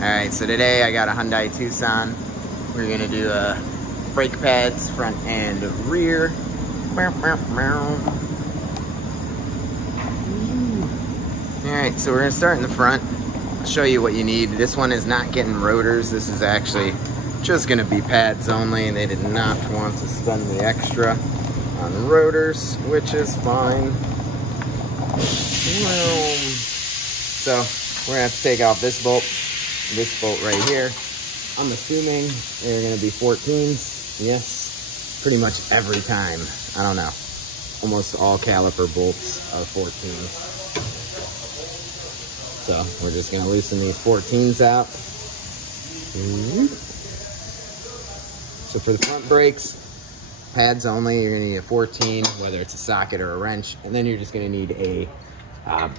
Alright, so today I got a Hyundai Tucson. We're gonna do brake pads, front and rear. Alright, so we're gonna start in the front. I'll show you what you need. This one is not getting rotors. This is actually just gonna be pads only. They did not want to spend the extra on the rotors, which is fine. So we're gonna have to take off this bolt right here. I'm assuming they're gonna be 14s. Yes, pretty much every time. I don't know. Almost all caliper bolts are 14s. So we're just gonna loosen these 14s out. So for the front brakes, pads only, you're gonna need a 14, whether it's a socket or a wrench, and then you're just gonna need a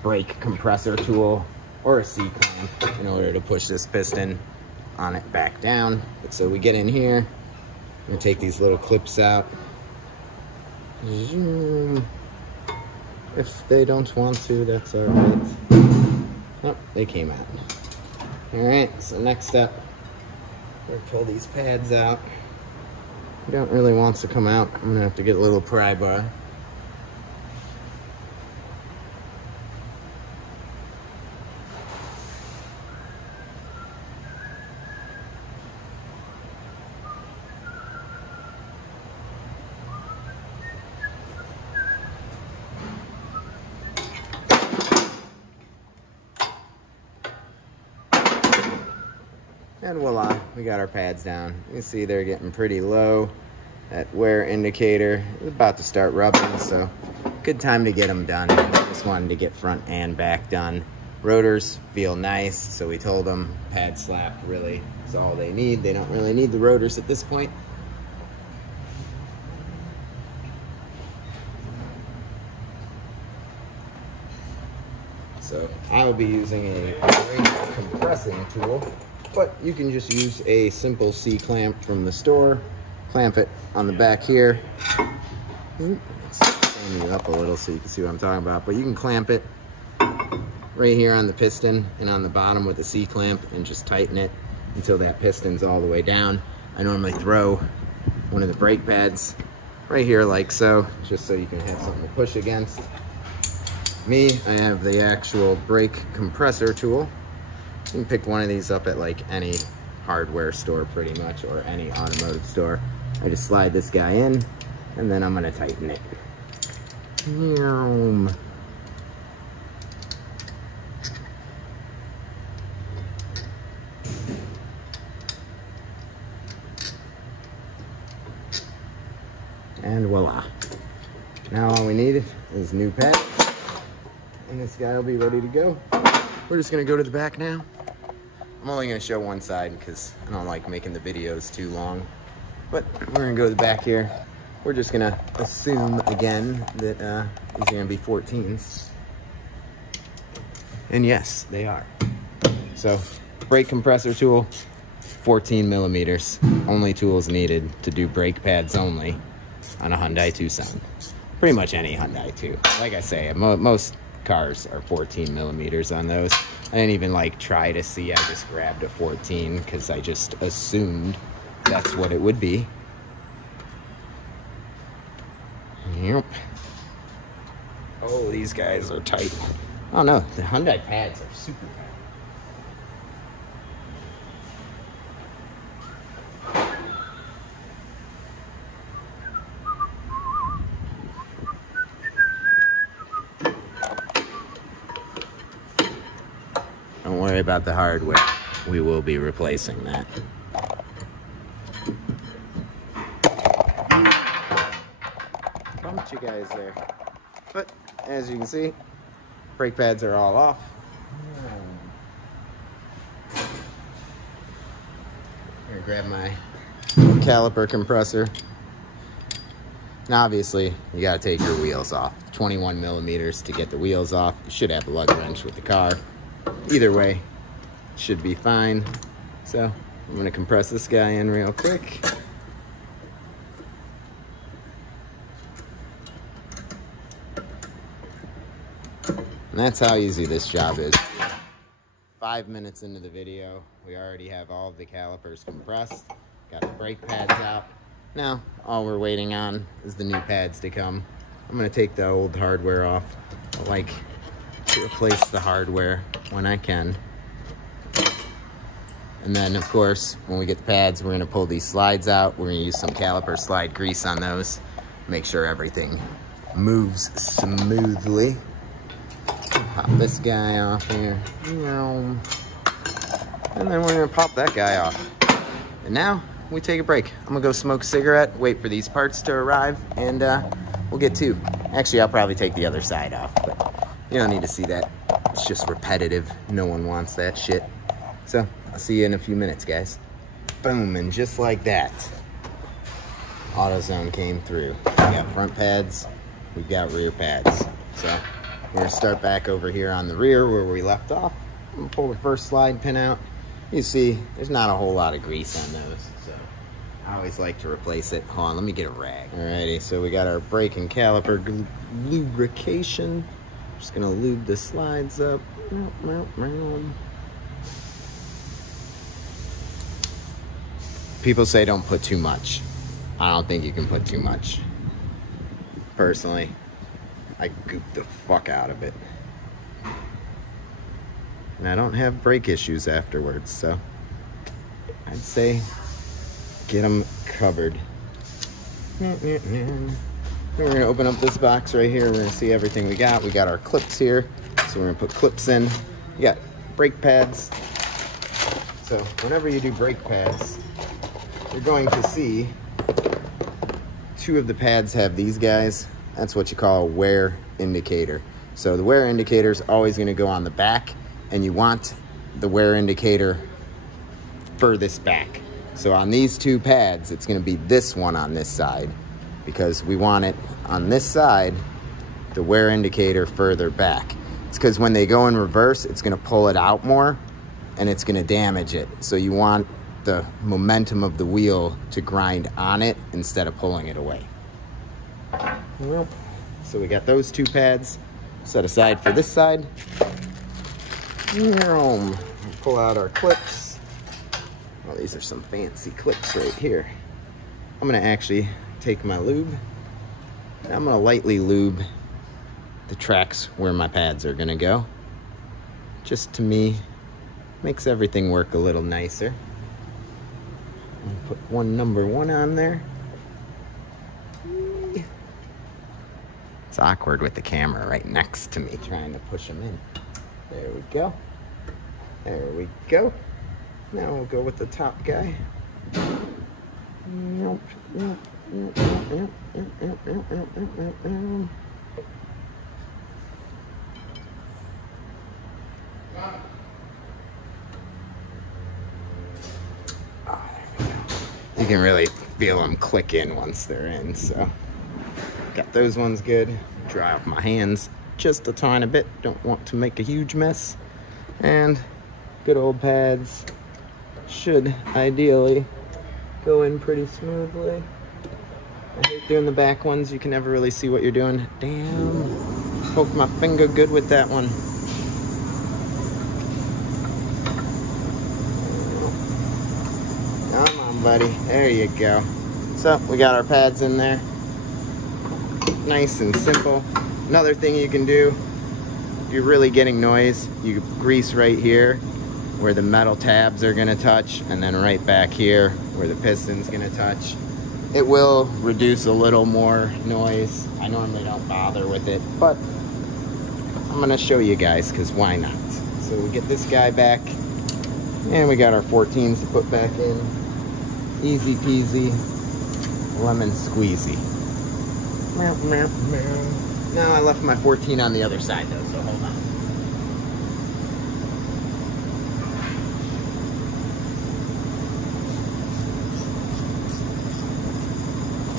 brake compressor tool or a C-clamp in order to push this piston on it back down. But so we get in here, we're gonna take these little clips out. If they don't want to, that's all right. Oh, they came out. All right, so next step, we're gonna pull these pads out. They don't really want to come out. I'm gonna have to get a little pry bar. And voila, we got our pads down. You can see they're getting pretty low. That wear indicator is about to start rubbing, so good time to get them done. Just wanted to get front and back done. Rotors feel nice, so we told them pad slap really is all they need. They don't really need the rotors at this point. So I will be using a brake compressing tool, but you can just use a simple C-clamp from the store. Clamp it on the back here. Let's stand it up a little so you can see what I'm talking about. But you can clamp it right here on the piston and on the bottom with a C-clamp and just tighten it until that piston's all the way down. I normally throw one of the brake pads right here like so, just so you can have something to push against. Me, I have the actual brake compressor tool. You can pick one of these up at like any hardware store pretty much, or any automotive store. I just slide this guy in and then I'm gonna tighten it. And voila. Now all we need is new pads, and this guy will be ready to go. We're just gonna go to the back now. I'm only gonna show one side because I don't like making the videos too long. But we're gonna go to the back here. We're just gonna assume again that these are gonna be 14s. And yes, they are. So, brake compressor tool, 14 millimeters. Only tools needed to do brake pads only on a Hyundai Tucson. Pretty much any Hyundai too. Like I say, most cars are 14 millimeters on those. I didn't even like try to see, I just grabbed a 14 because I just assumed that's what it would be. Yep. Oh, these guys are tight. Oh no, the Hyundai pads are super tight. Don't worry about the hardware. We will be replacing that. Bumped you guys there. But as you can see, brake pads are all off. I'm gonna grab my caliper compressor. Now obviously, you gotta take your wheels off. 21 millimeters to get the wheels off. You should have a lug wrench with the car. Either way, should be fine. So I'm gonna compress this guy in real quick. And that's how easy this job is. 5 minutes into the video. We already have all of the calipers compressed. Got the brake pads out. Now, all we're waiting on is the new pads to come. I'm gonna take the old hardware off. I like to replace the hardware when I can. And then, of course, when we get the pads, we're gonna pull these slides out. We're gonna use some caliper slide grease on those. Make sure everything moves smoothly. Pop this guy off here. And then we're gonna pop that guy off. And now, we take a break. I'm gonna go smoke a cigarette, wait for these parts to arrive, and we'll get to. Actually, I'll probably take the other side off, but you don't need to see that. It's just repetitive. No one wants that shit. So, I'll see you in a few minutes, guys. Boom, and just like that, AutoZone came through. We got front pads, we've got rear pads. So, we're gonna start back over here on the rear where we left off. I'm gonna pull the first slide pin out. You see, there's not a whole lot of grease on those, so I always like to replace it. Hold on, let me get a rag. Alrighty, so we got our brake and caliper lubrication. Just gonna lube the slides up. People say don't put too much. I don't think you can put too much. Personally, I goop the fuck out of it. And I don't have brake issues afterwards, so I'd say get them covered. We're gonna open up this box right here. We're gonna see everything we got. We got our clips here, so we're gonna put clips in. You got brake pads. So whenever you do brake pads, you're going to see 2 of the pads have these guys. That's what you call a wear indicator. So the wear indicator is always going to go on the back, and you want the wear indicator furthest back. So on these 2 pads, it's going to be this one on this side, because we want it on this side, the wear indicator further back. It's because when they go in reverse, it's going to pull it out more, and it's going to damage it. So you want the momentum of the wheel to grind on it instead of pulling it away. Well, so we got those 2 pads set aside for this side. Pull out our clips. Oh, these are some fancy clips right here. I'm gonna actually take my lube and I'm gonna lightly lube the tracks where my pads are gonna go. Just to me, makes everything work a little nicer. Put number 1 on there. It's awkward with the camera right next to me trying to push them in. There we go. There we go. Now we'll go with the top guy. You can really feel them click in once they're in, so got those ones good. Dry off my hands just a tiny bit, don't want to make a huge mess. And good old pads should ideally go in pretty smoothly. I hate doing the back ones, you can never really see what you're doing. Damn, poke my finger good with that one. Buddy, there you go. So we got our pads in there, nice and simple. Another thing you can do, if you're really getting noise, you grease right here where the metal tabs are gonna touch, and then right back here where the piston's gonna touch. It will reduce a little more noise. I normally don't bother with it, but I'm gonna show you guys, because why not? So we get this guy back, and we got our 14s to put back in. Easy peasy, lemon squeezy. Now I left my 14 on the other side though, so hold on.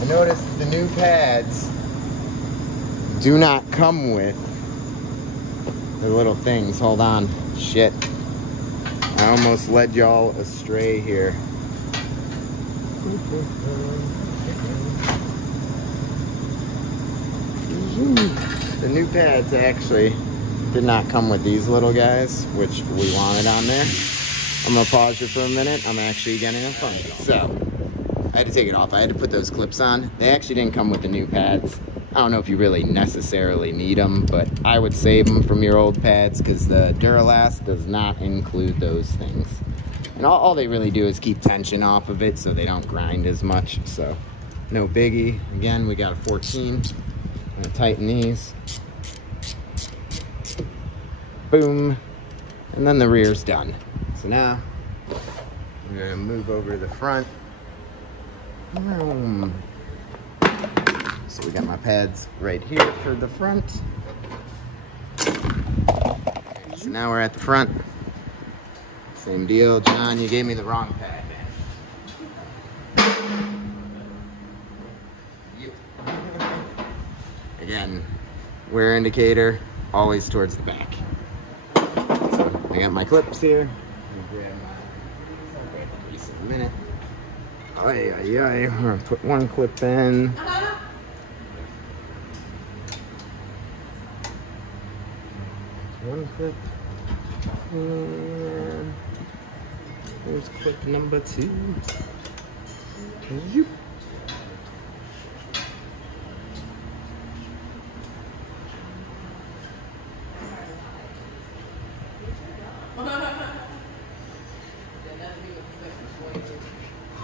I noticed the new pads do not come with the little things. Hold on, shit. I almost led y'all astray here. The new pads actually did not come with these little guys, which we wanted on there. I'm gonna pause you for a minute. I'm actually getting a phone call. So, I had to take it off. I had to put those clips on. They actually didn't come with the new pads. I don't know if you really necessarily need them, but I would save them from your old pads because the Duralast does not include those things. And all they really do is keep tension off of it so they don't grind as much. So, no biggie. Again, we got a 14. I'm gonna tighten these. Boom. And then the rear's done. So now, we're gonna move over to the front. So we got my pads right here for the front. So now we're at the front. Same deal. John, you gave me the wrong pad. Again, wear indicator, always towards the back. So I got my clips here. Just a minute. We're gonna put one clip in. One clip. And here's clip number 2. Yoop.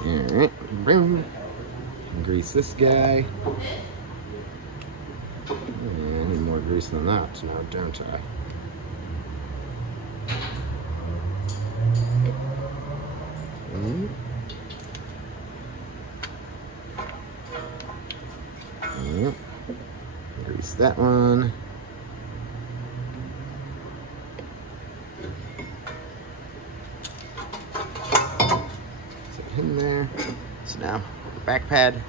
Alright, boom. Grease this guy. I need more grease than that now, don't I? Grease that one. Set him there. So now, back pad.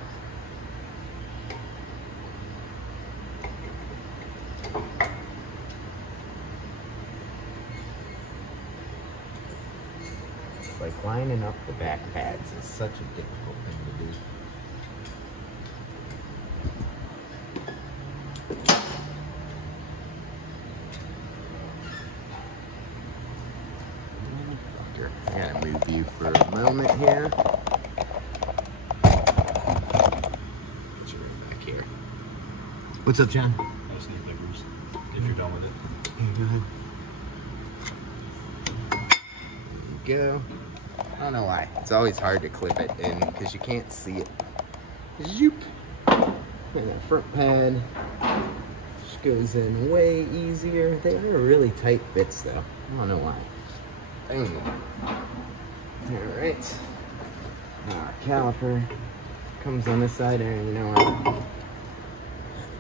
It's like lining up the back pads is such a difficult thing to do. I gotta move you for a moment here. Get you right back here. What's up, John? I just need fingers if you're done with it. There you go. I don't know why. It's always hard to clip it in because you can't see it. Zoop. And that front pad just goes in way easier. They are really tight bits though. I don't know why. Boom. Alright. Our caliper comes on this side, and you know what?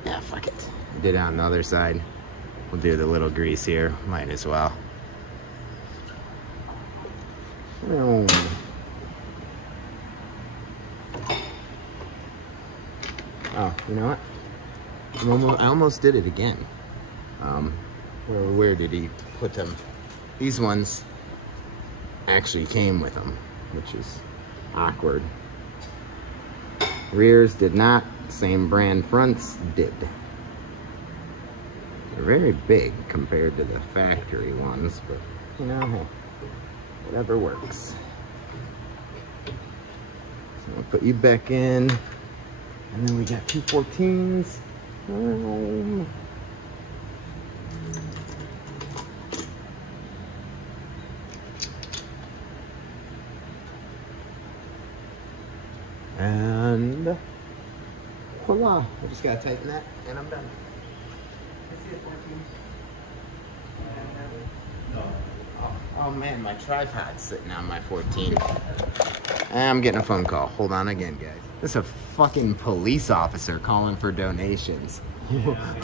Yeah, fuck it. I did it on the other side. We'll do the little grease here. Might as well. Oh, you know what? I almost did it again. Where did he put them? These ones actually came with them, which is awkward. Rears did not. Same brand fronts did. They're very big compared to the factory ones, but you know, hey, whatever works. So I'll put you back in, and then we got 2 14s. And voila, I just gotta tighten that and I'm done. Oh man, my tripod's sitting on my 14. I'm getting a phone call. Hold on again, guys. This is a fucking police officer calling for donations.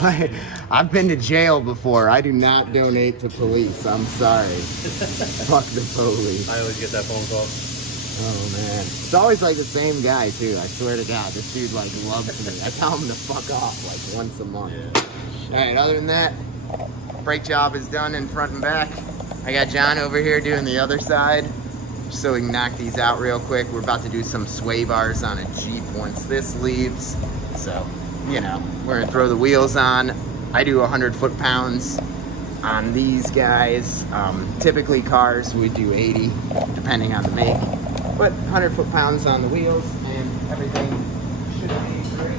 I've been to jail before. I do not donate to police. I'm sorry. Fuck the police. I always get that phone call. Oh man, it's always like the same guy too. I swear to God, this dude like loves me. I tell him to fuck off like once a month. Yeah. All right, other than that, brake job is done in front and back. I got John over here doing the other side, just so we can knock these out real quick. We're about to do some sway bars on a Jeep once this leaves. So, you know, we're gonna throw the wheels on. I do 100 foot-pounds. on these guys. Typically cars we do 80 depending on the make, but 100 foot-pounds on the wheels and everything should be great.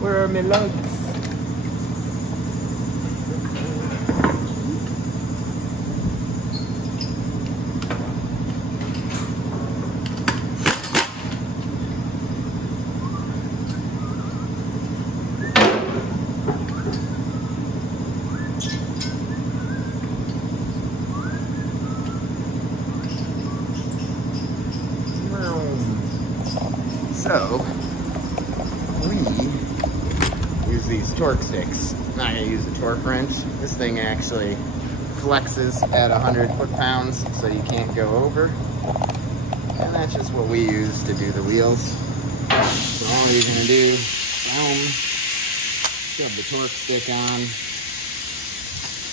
Where are my lugs? So, we use these torque sticks. Not gonna use a torque wrench. This thing actually flexes at 100 foot-pounds, so you can't go over. And that's just what we use to do the wheels. So all you're gonna do, boom, shove the torque stick on, and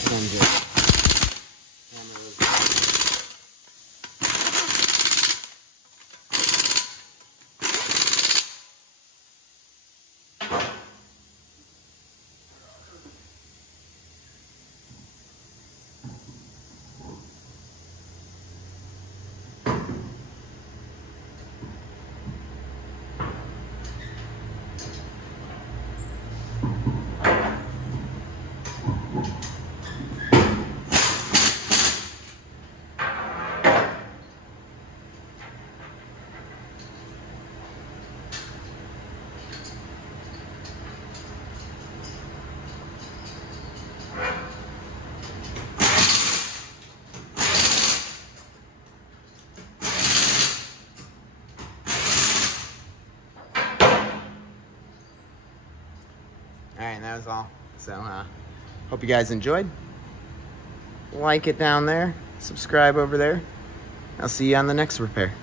then just hammer this down. Alright, that was all. So, hope you guys enjoyed. Like it down there. Subscribe over there. I'll see you on the next repair.